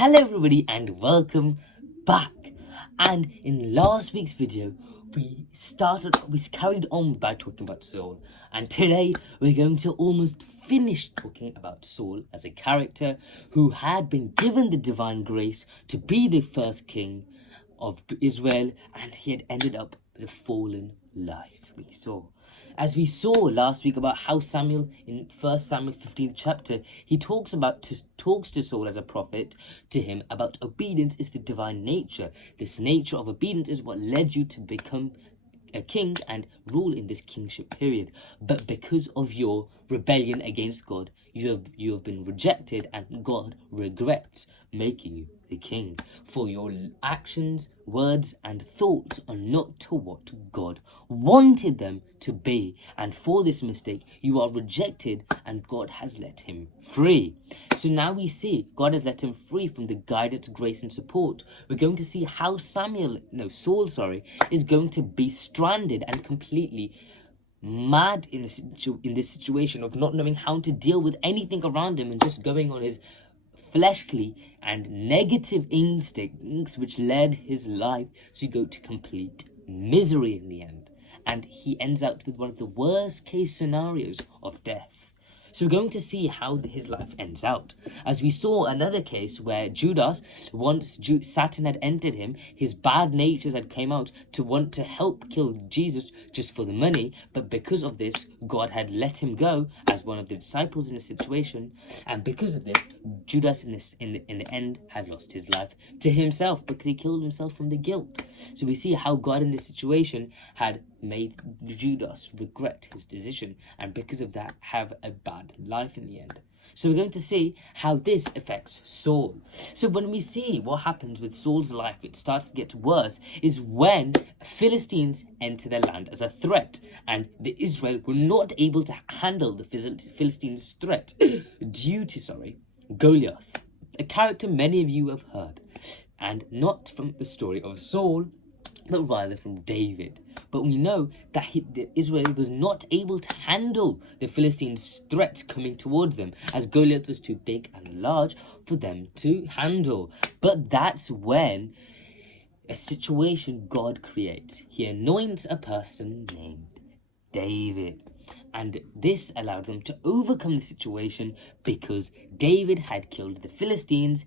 Hello everybody and welcome back. And in last week's video we carried on by talking about Saul, and today we're going to almost finish talking about Saul as a character who had been given the divine grace to be the first king of Israel, and he had ended up with a fallen life. As we saw last week about how Samuel in 1 Samuel 15th chapter, he talks to Saul as a prophet to him about obedience is the divine nature. This nature of obedience is what led you to become a king and rule in this kingship period. But because of your rebellion against God, you have been rejected, and God regrets making you the king. For your actions, words and thoughts are not to what God wanted them to be, and for this mistake you are rejected, and God has let him free. So now we see God has let him free from the guidance, grace and support. We're going to see how Saul is going to be stranded and completely mad in this situation of not knowing how to deal with anything around him and just going on his fleshly and negative instincts, which led his life to go to complete misery in the end. And he ends up with one of the worst case scenarios of death. So we're going to see how his life ends out. As we saw another case where Judas, once Satan had entered him, his bad natures had come out to want to help kill Jesus just for the money. But because of this, God had let him go as one of the disciples in the situation. And because of this, Judas in the end had lost his life to himself because he killed himself from the guilt. So we see how God in this situation had made Judas regret his decision, and because of that have a bad life in the end. So we're going to see how this affects Saul. So when we see what happens with Saul's life, it starts to get worse, is when Philistines enter their land as a threat, and the Israel were not able to handle the Philistines' threat due to Goliath, a character many of you have heard, and not from the story of Saul, but rather from David. But we know that Israel was not able to handle the Philistines' threats coming towards them, as Goliath was too big and large for them to handle. But that's when a situation God creates. He anoints a person named David. And this allowed them to overcome the situation because David had killed the Philistines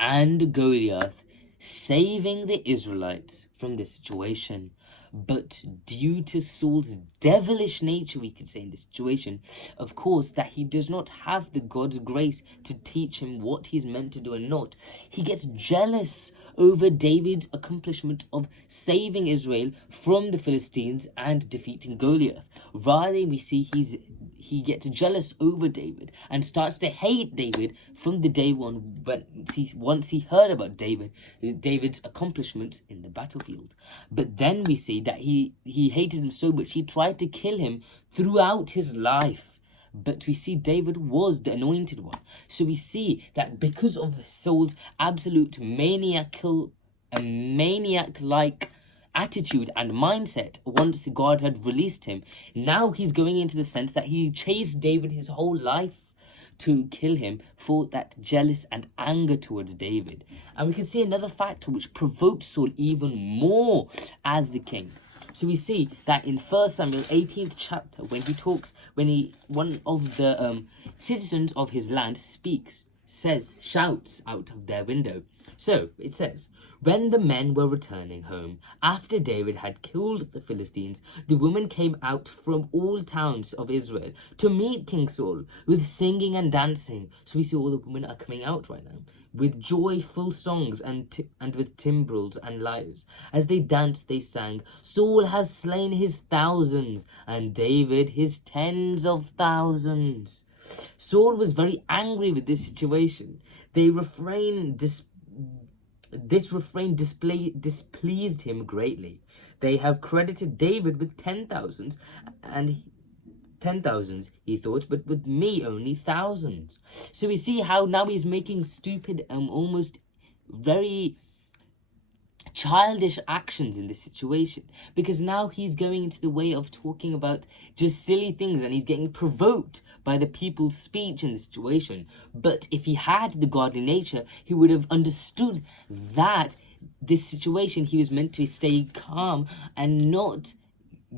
and Goliath, saving the Israelites from this situation. But due to Saul's devilish nature, we could say in this situation, of course, that he does not have the God's grace to teach him what he's meant to do and not, he gets jealous over David's accomplishment of saving Israel from the Philistines and defeating Goliath. Rather, we see he gets jealous over David and starts to hate David from the day one once he heard about David's accomplishments in the battlefield. But then we see that he hated him so much he tried to kill him throughout his life. But we see David was the anointed one. So we see that because of Saul's absolute maniac-like attitude and mindset, once God had released him, now he's going into the sense that he chased David his whole life to kill him for that jealous and anger towards David. And we can see another factor which provoked Saul even more as the king. So we see that in 1 Samuel 18th chapter, when one of the citizens of his land shouts out of their window. So it says, when the men were returning home after David had killed the Philistines, the women came out from all towns of Israel to meet King Saul with singing and dancing. So we see all the women are coming out right now with joyful songs and with timbrels and lyres. As they danced, they sang, Saul has slain his thousands and David his tens of thousands. Saul was very angry with this situation. This refrain displeased him greatly. They have credited David with 10,000s and 10,000s, he thought, but with me only thousands. So we see how now he's making stupid, almost very childish actions in this situation, because now he's going into the way of talking about just silly things and he's getting provoked by the people's speech in the situation. But if he had the godly nature, he would have understood that this situation he was meant to stay calm and not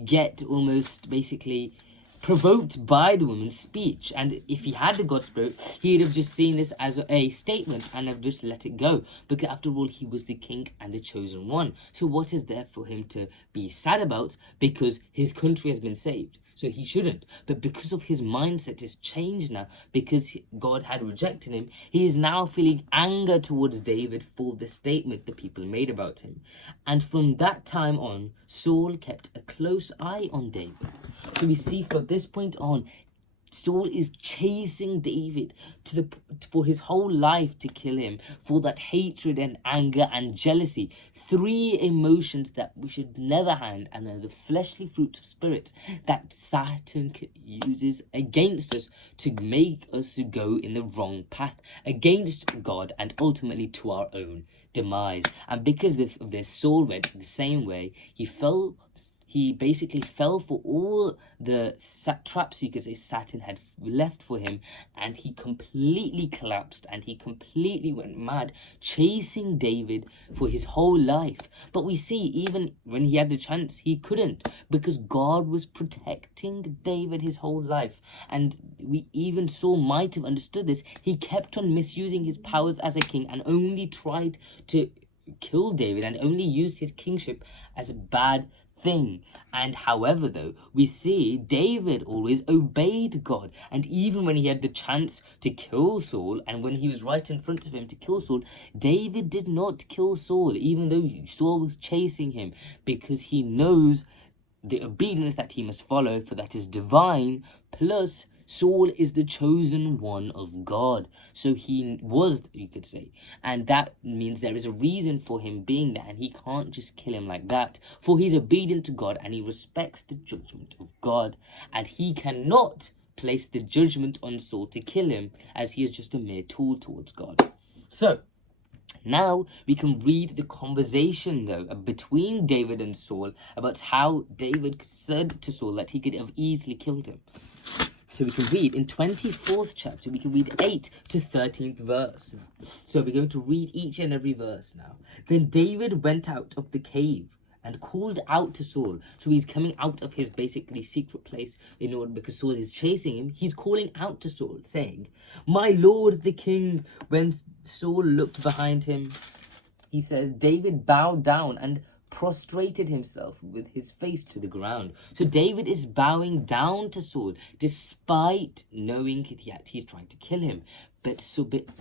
get almost basically provoked by the woman's speech. And if he had the God spirit, he'd have just seen this as a statement and have just let it go, because after all, he was the king and the chosen one. So what is there for him to be sad about? Because his country has been saved, so he shouldn't. But because of his mindset is changed now, because God had rejected him, he is now feeling anger towards David for the statement the people made about him. And from that time on, Saul kept a close eye on David. So we see from this point on, Saul is chasing David for his whole life to kill him, for that hatred and anger and jealousy. 3 emotions that we should never hand, and they're the fleshly fruits of spirit that Satan uses against us to make us go in the wrong path, against God and ultimately to our own demise. And because of this, Saul went the same way. He basically fell for all the traps, you could say, Satan had left for him, and he completely collapsed and he completely went mad, chasing David for his whole life. But we see even when he had the chance, he couldn't, because God was protecting David his whole life. And Saul might have understood this. He kept on misusing his powers as a king and only tried to kill David and only used his kingship as a bad thing. And however, though, we see David always obeyed God, and even when he had the chance to kill Saul, and when he was right in front of him to kill Saul, David did not kill Saul, even though Saul was chasing him, because he knows the obedience that he must follow, for that is divine, plus Saul is the chosen one of God. So he was, you could say. And that means there is a reason for him being there. And he can't just kill him like that. For he's obedient to God and he respects the judgment of God. And he cannot place the judgment on Saul to kill him, as he is just a mere tool towards God. So now we can read the conversation, though, between David and Saul about how David said to Saul that he could have easily killed him. So we can read in 24th chapter, we can read 8 to 13th verse. So we're going to read each and every verse now. Then David went out of the cave and called out to Saul. So he's coming out of his basically secret place in order, because Saul is chasing him. He's calling out to Saul, saying, "My lord the king." When Saul looked behind him, he says, David bowed down and prostrated himself with his face to the ground. So David is bowing down to Saul despite knowing that he's trying to kill him. But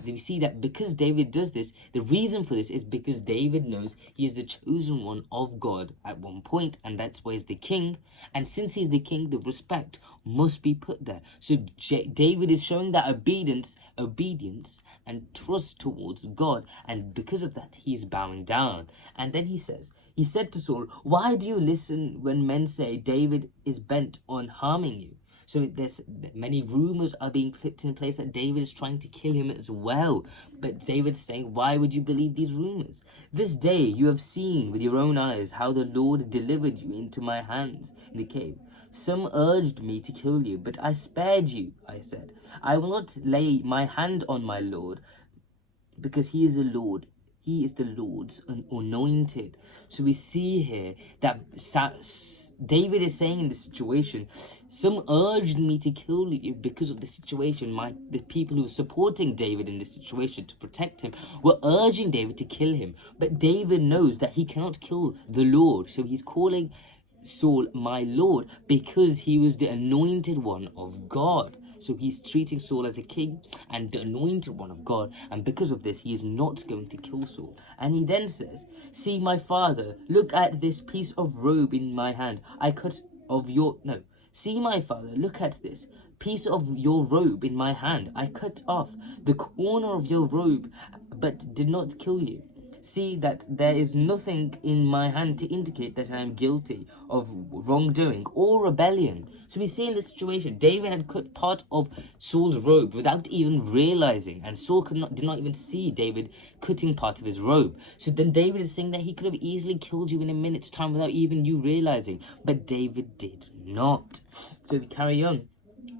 we see that because David does this, the reason for this is because David knows he is the chosen one of God at one point, and that's why he's the king. And since he's the king, the respect must be put there. So David is showing that obedience and trust towards God, and because of that, he's bowing down. And then he said to Saul, "Why do you listen when men say David is bent on harming you?" So there's many rumors are being put in place that David is trying to kill him as well. But David's saying, why would you believe these rumors? This day you have seen with your own eyes how the Lord delivered you into my hands in the cave. Some urged me to kill you, but I spared you, I said. I will not lay my hand on my Lord, because he is the Lord. He is the Lord's anointed. So we see here that David is saying in this situation, some urged me to kill you because of the situation. The people who were supporting David in this situation to protect him were urging David to kill him. But David knows that he cannot kill the Lord. So he's calling Saul my Lord because he was the anointed one of God. So he's treating Saul as a king and the anointed one of God. And because of this, he is not going to kill Saul. And he then says, "See, my father, look at this piece of robe in my hand. See, my father, look at this piece of your robe in my hand. I cut off the corner of your robe, but did not kill you. see that there is nothing in my hand to indicate that I am guilty of wrongdoing or rebellion. So we see in this situation, David had cut part of Saul's robe without even realizing, and Saul did not even see David cutting part of his robe. So then David is saying that he could have easily killed you in a minute's time without even you realizing, but David did not. So we carry on.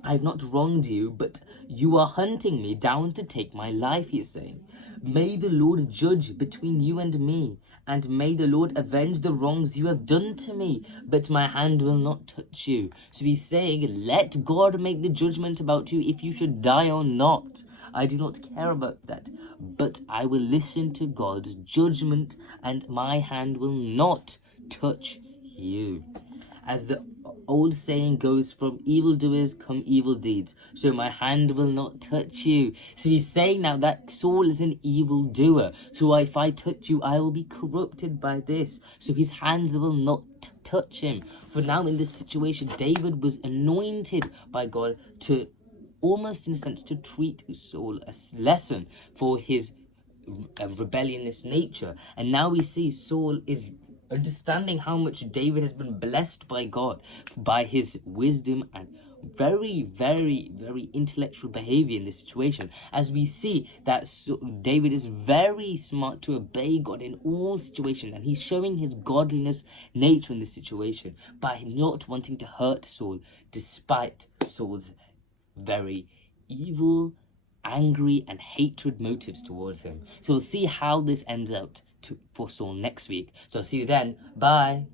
I have not wronged you, but you are hunting me down to take my life, he is saying. May the Lord judge between you and me, and may the Lord avenge the wrongs you have done to me, but my hand will not touch you. So he's saying, let God make the judgment about you if you should die or not. I do not care about that, but I will listen to God's judgment, and my hand will not touch you. As the old saying goes, from evildoers come evil deeds, so my hand will not touch you. So he's saying now that Saul is an evildoer, so if I touch you, I will be corrupted by this. So his hands will not touch him. For now in this situation, David was anointed by God to, almost in a sense, to treat Saul a lesson for his rebellious nature. And now we see Saul is understanding how much David has been blessed by God by his wisdom and very, very, very intellectual behavior in this situation, as we see that David is very smart to obey God in all situations, and he's showing his godliness nature in this situation by not wanting to hurt Saul despite Saul's very evil, angry and hatred motives towards him. So we'll see how this ends out for Saul next week. So I'll see you then. Bye.